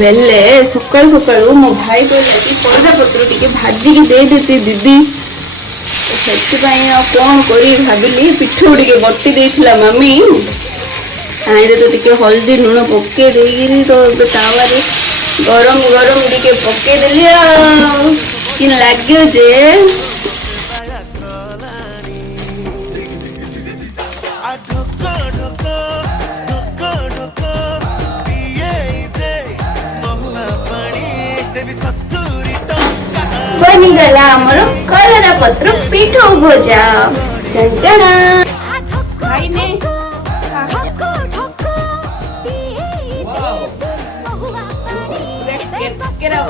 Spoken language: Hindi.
बेले सकाल सकाल मो भाई कहला कि करजा पत्र टिके भाजिकी दे देती दीदी से कौन करी भाविली पिठू टिके बटी देथिला मम्मी आईरे तो टिके हल्दी लुण पके देगी तो तावारे गरम गरम टिके पके देली कि लाग्यो जे बनीगला आमर कलरा पत्र पिठो भजा चंचना भाई ने केरा